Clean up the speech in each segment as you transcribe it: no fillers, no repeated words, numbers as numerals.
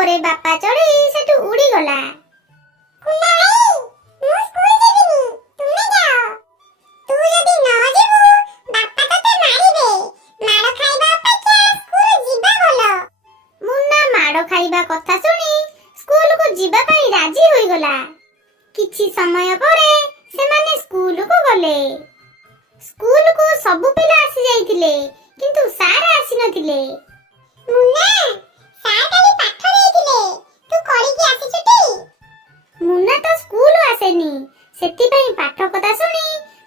ଉପରେ ବାପା ଚଢ଼ି ସେଠୁ ଉଡ଼ିଗଲା। କୁନା ଭାଇ, ମୁଁ ସ୍କୁଲ ଯିବିନି, ତୁମେ ଯାଅ। ତୁ ଯଦି ନ ଯିବୁ, ବାପା ତତେ ମାରିବେ। ମାଡ଼ ଖାଇବା ଅପେକ୍ଷା ସ୍କୁଲ ଯିବା ଭଲ। ମୁନ୍ନା ମାଡ଼ ଖାଇବା କଥା ଶୁଣି ସ୍କୁଲକୁ ଯିବା ପାଇଁ ରାଜି ହୋଇଗଲା। କିଛି ସମୟ ପରେ ସେମାନେ ସ୍କୁଲକୁ ଗଲେ। ସ୍କୁଲକୁ ସବୁ ପିଲା ଆସି ଯାଇଥିଲେ, କିନ୍ତୁ ସାର୍ ଆସିନଥିଲେ। ମୁନା, ସାର୍ କାଲି ପାଠ ଦେଇଥିଲେ, ତୁ କରିକି ଆସିଛୁ ଟି? ମୁନ୍ନା ତ ସ୍କୁଲ ଆସେନି, ସେଥିପାଇଁ ପାଠ କଥା ଶୁଣି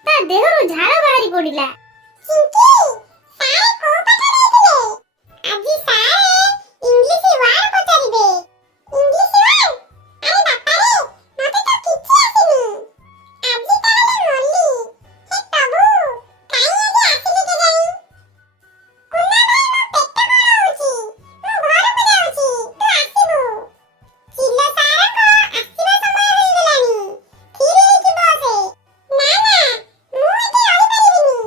ତା ଦେହରୁ ଝାଳ ବାହାରି ପଡ଼ିଲା। ଚିଙ୍କି, ସାର୍ କୋଉ ପାଠ ଦେଇଥିଲେ? ଆଜି ସାର୍ ଇଂଲିଶ ୱାର୍ଡ ପଚାରିବେ। English word? ଆରେ ବାପାରେ, ମତେ ତ କିଛି ଆସିନି। ଆଜି ତାହେଲେ ମଲି। ହେ ପ୍ରଭୁ, କାଇଁ ଆଜି ଆସିଲି କେଜାଣି? କୁନା ଭାଇ, ମୋ ପେଟ କଣ ହଉଛି? ମୁଁ ଘରକୁ ଯାଉଛି, ତୁ ଆସିବୁ। ଚିଲ ସାରଙ୍କ ଆସିବା ସମୟ ହେଇଗଲାଣି। ଥିର ହେଇକି ବସେ। ନା ନା, ମୁଁ ଏଠି ରହିପାରିବିନି।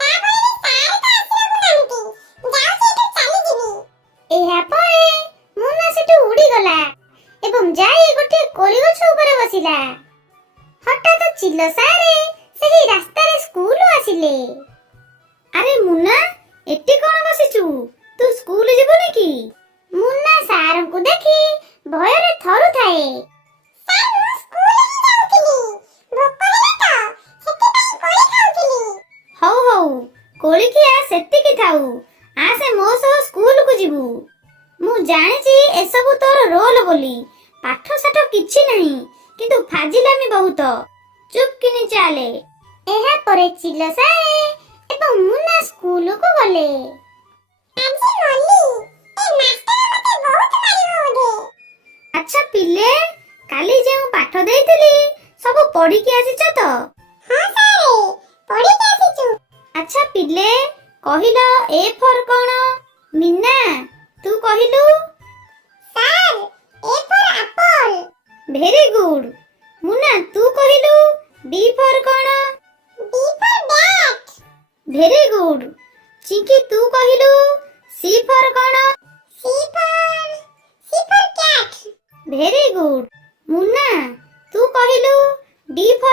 ତାପରେ ସାର୍ ତ ଆସିବାକୁ ନାହାନ୍ତି। ଯାଉଛି ଏଠୁ ଚାଲିଯିବି। ଏହା ପରେ ମୁନ୍ନା ସେଠୁ ଉଡ଼ିଗଲା ଏବଂ ଯାଇ ଗୋଟିଏ କୋଳି ଗଛ ଉପରେ ବସିଲା। ହଠାତ୍ ଚିଲ ସାରେ ସେହି ରାସ୍ତାରେ ସ୍କୁଲ ଆସିଲେ। ଆରେ ମୁନ୍ନା, ଏଠି କଣ ବସିଛୁ? ତୁ ସ୍କୁଲ ଯିବୁନି କି? ମୁନ୍ନା ସାରଙ୍କୁ ଦେଖି ଭୟରେ ଥରୁଥାଏ। ସାର୍, ମୁଁ ସ୍କୁଲ ହିଁ ଯାଉଥିଲି। ଭୋକ ହେଲା ତ, ସେଥିପାଇଁ କୋଳି ଖାଉଥିଲି। ହଉ ହଉ, କୋଳିଖିଆ ସେତିକି ଥାଉ। ଆସେ ମୋ ସହ ସ୍କୁଲକୁ ଯିବୁ। ମୁଁ ଜାଣିଛି ଏସବୁ ତୋର ରୋଲ ବୋଲି। ପାଠ ସାଠ କିଛି ନାହିଁ, କିନ୍ତୁ ଫାଜିଲାମି ବହୁତ। ଚୁପ୍ କିନି ଚାଲେ। ଏହା ପରେ ଚିଲ ସାରେ ଏବଂ ମୁନ୍ନା ସ୍କୁଲକୁ ଗଲେ। ଆଜି ମଲି। ଏ ମାଷ୍ଟର ମତେ ବହୁତ ମାରିବ ବୋଧେ। ଆଚ୍ଛା ପିଲେ, କାଲି ଯେଉଁ ପାଠ ଦେଇଥିଲି ସବୁ ପଢିକି ଆସିଛ ତ? ହଁ ସାରେ, ପଢିକି ଆସିଛୁ। ଆଚ୍ଛା ପିଲେ, କହିଲ ଏ ଫର୍ କଣ? ମିନା, ତୁ କହିଲୁ? Sir, A for apple. Very good. Muna, ତୁ କହିଲୁ ବି ଫର୍ କଣ? ବି for bat. Very good. Chinki, ତୁ କହିଲୁ ସି ଫର୍ କଣ? C for cat. Very good. Muna, ତୁ କହିଲୁ ଡି ଫର୍